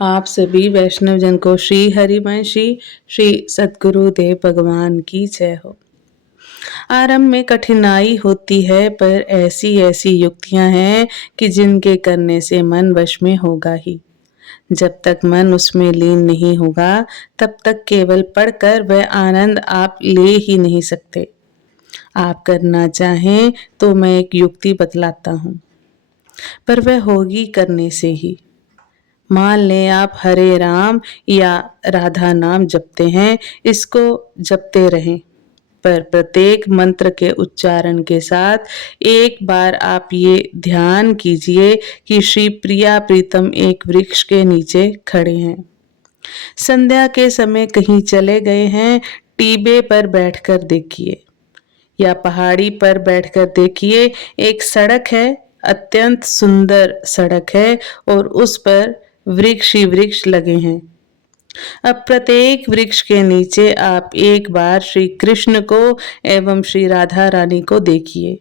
आप सभी वैष्णव जन को श्री हरिवंशी श्री सद्गुरु देव भगवान की जय हो। आरंभ में कठिनाई होती है, पर ऐसी ऐसी युक्तियां हैं कि जिनके करने से मन वश में होगा ही। जब तक मन उसमें लीन नहीं होगा, तब तक केवल पढ़कर वह आनंद आप ले ही नहीं सकते। आप करना चाहें तो मैं एक युक्ति बतलाता हूँ, पर वह होगी करने से ही। मान लें आप हरे राम या राधा नाम जपते हैं, इसको जपते रहें, पर प्रत्येक मंत्र के उच्चारण के साथ एक बार आप ये ध्यान कीजिए कि श्री प्रिया प्रीतम एक वृक्ष के नीचे खड़े हैं। संध्या के समय कहीं चले गए हैं, टीबे पर बैठकर देखिए या पहाड़ी पर बैठकर देखिए। एक सड़क है, अत्यंत सुंदर सड़क है, और उस पर वृक्ष ही वृक्ष लगे हैं। अब प्रत्येक वृक्ष के नीचे आप एक बार श्री कृष्ण को एवं श्री राधा रानी को देखिए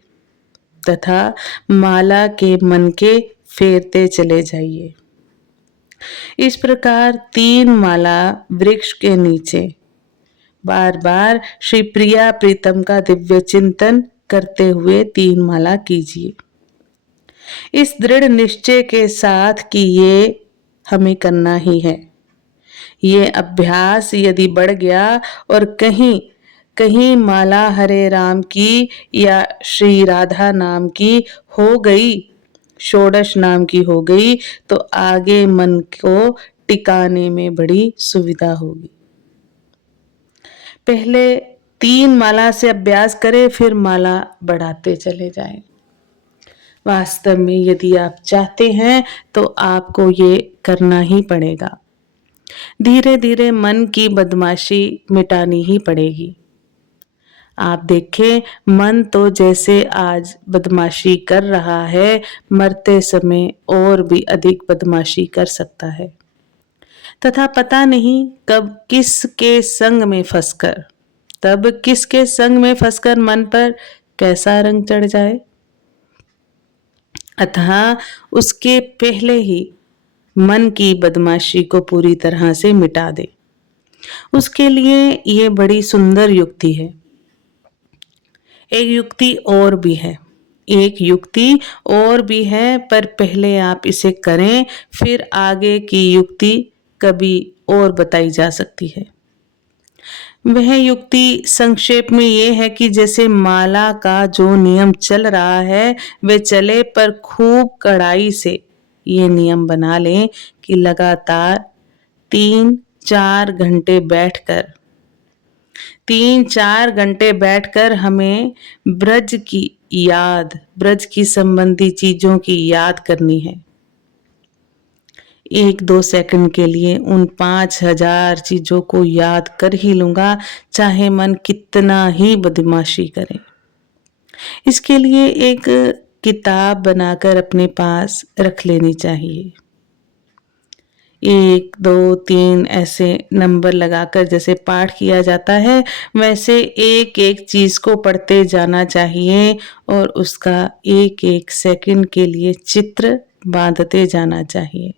तथा माला के मन के फेरते चले जाइए। इस प्रकार 3 माला वृक्ष के नीचे बार बार श्री प्रिया प्रीतम का दिव्य चिंतन करते हुए 3 माला कीजिए, इस दृढ़ निश्चय के साथ कि ये हमें करना ही है। ये अभ्यास यदि बढ़ गया और कहीं कहीं माला हरे राम की या श्री राधा नाम की हो गई, षोडश नाम की हो गई, तो आगे मन को टिकाने में बड़ी सुविधा होगी। पहले 3 माला से अभ्यास करें, फिर माला बढ़ाते चले जाएं। वास्तव में यदि आप चाहते हैं तो आपको ये करना ही पड़ेगा। धीरे धीरे मन की बदमाशी मिटानी ही पड़ेगी। आप देखें, मन तो जैसे आज बदमाशी कर रहा है, मरते समय और भी अधिक बदमाशी कर सकता है तथा पता नहीं कब किसके संग में फंसकर, तब किसके संग में फंसकर मन पर कैसा रंग चढ़ जाए। अतः उसके पहले ही मन की बदमाशी को पूरी तरह से मिटा दे। उसके लिए ये बड़ी सुंदर युक्ति है। एक युक्ति और भी है, पर पहले आप इसे करें, फिर आगे की युक्ति कभी और बताई जा सकती है। वह युक्ति संक्षेप में ये है कि जैसे माला का जो नियम चल रहा है वे चले, पर खूब कड़ाई से ये नियम बना लें कि लगातार 3-4 घंटे बैठकर हमें ब्रज की संबंधी चीजों की याद करनी है। 1-2 सेकंड के लिए उन 5000 चीजों को याद कर ही लूंगा, चाहे मन कितना ही बदमाशी करे। इसके लिए एक किताब बनाकर अपने पास रख लेनी चाहिए। 1, 2, 3 ऐसे नंबर लगाकर जैसे पाठ किया जाता है, वैसे एक एक चीज को पढ़ते जाना चाहिए और उसका एक एक सेकंड के लिए चित्र बांधते जाना चाहिए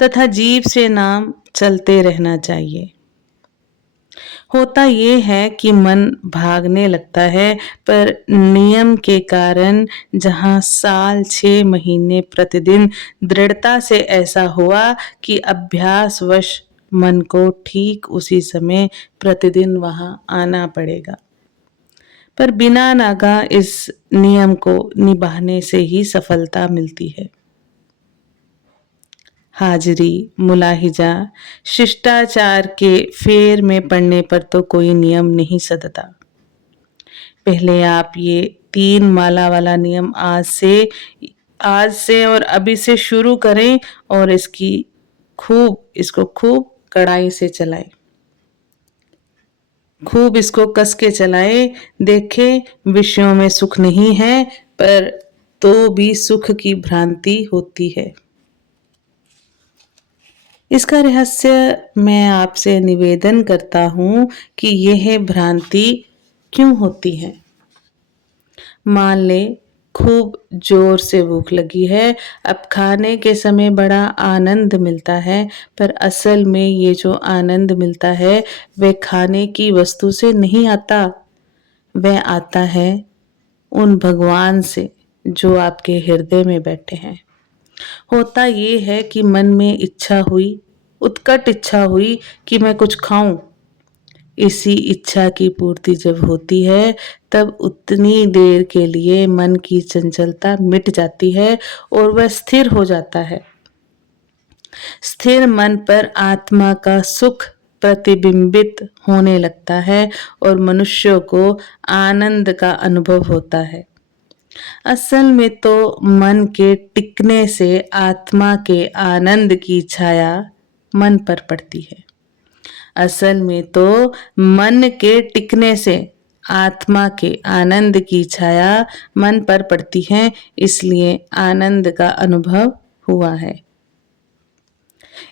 तथा जीभ से नाम चलते रहना चाहिए। होता ये है कि मन भागने लगता है, पर नियम के कारण जहां साल 6 महीने प्रतिदिन दृढ़ता से ऐसा हुआ कि अभ्यासवश मन को ठीक उसी समय प्रतिदिन वहां आना पड़ेगा। पर बिना नागा इस नियम को निभाने से ही सफलता मिलती है। हाजिरी, मुलाहिजा, शिष्टाचार के फेर में पड़ने पर तो कोई नियम नहीं सदता। पहले आप ये 3 माला वाला नियम आज से और अभी से शुरू करें और इसको खूब कड़ाई से चलाएं, खूब इसको कस के चलाएं। देखें, विषयों में सुख नहीं है, पर तो भी सुख की भ्रांति होती है। इसका रहस्य मैं आपसे निवेदन करता हूं कि यह भ्रांति क्यों होती है। मान ले खूब जोर से भूख लगी है। अब खाने के समय बड़ा आनंद मिलता है, पर असल में ये जो आनंद मिलता है, वह खाने की वस्तु से नहीं आता, वह आता है उन भगवान से जो आपके हृदय में बैठे हैं। होता ये है कि मन में इच्छा हुई, उत्कट इच्छा हुई कि मैं कुछ खाऊं। इसी इच्छा की पूर्ति जब होती है, तब उतनी देर के लिए मन की चंचलता मिट जाती है और वह स्थिर हो जाता है। स्थिर मन पर आत्मा का सुख प्रतिबिंबित होने लगता है और मनुष्य को आनंद का अनुभव होता है। असल में तो मन के टिकने से आत्मा के आनंद की छाया मन पर पड़ती है। असल में तो मन के टिकने से आत्मा के आनंद की छाया मन पर पड़ती है, इसलिए आनंद का अनुभव हुआ है।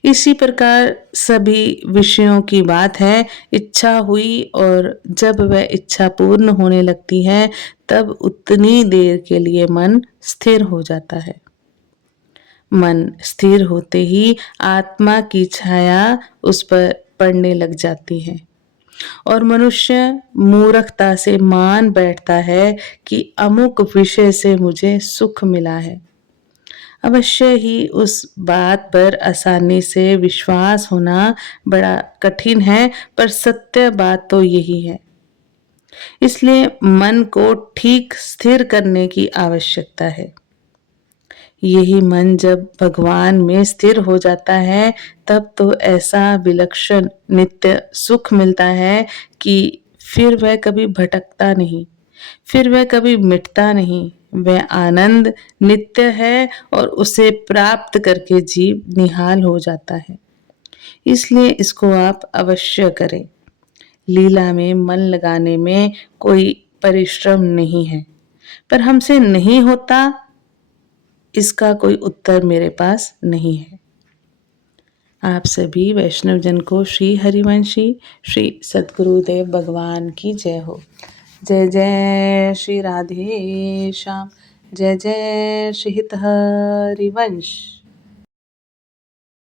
इसी प्रकार सभी विषयों की बात है। इच्छा हुई और जब वह इच्छा पूर्ण होने लगती है, तब उतनी देर के लिए मन स्थिर हो जाता है। मन स्थिर होते ही आत्मा की छाया उस पर पड़ने लग जाती है और मनुष्य मूर्खता से मान बैठता है कि अमुक विषय से मुझे सुख मिला है। अवश्य ही उस बात पर आसानी से विश्वास होना बड़ा कठिन है, पर सत्य बात तो यही है। इसलिए मन को ठीक स्थिर करने की आवश्यकता है। यही मन जब भगवान में स्थिर हो जाता है, तब तो ऐसा विलक्षण नित्य सुख मिलता है कि फिर वह कभी भटकता नहीं, फिर वह कभी मिटता नहीं। वह आनंद नित्य है और उसे प्राप्त करके जीव निहाल हो जाता है। इसलिए इसको आप अवश्य करें। लीला में मन लगाने में कोई परिश्रम नहीं है, पर हमसे नहीं होता, इसका कोई उत्तर मेरे पास नहीं है। आप सभी वैष्णव जन को श्री हरिवंशी श्री सद्गुरुदेव भगवान की जय हो। जय जय श्री राधे श्याम, जय जय श्री हित हरिवंश।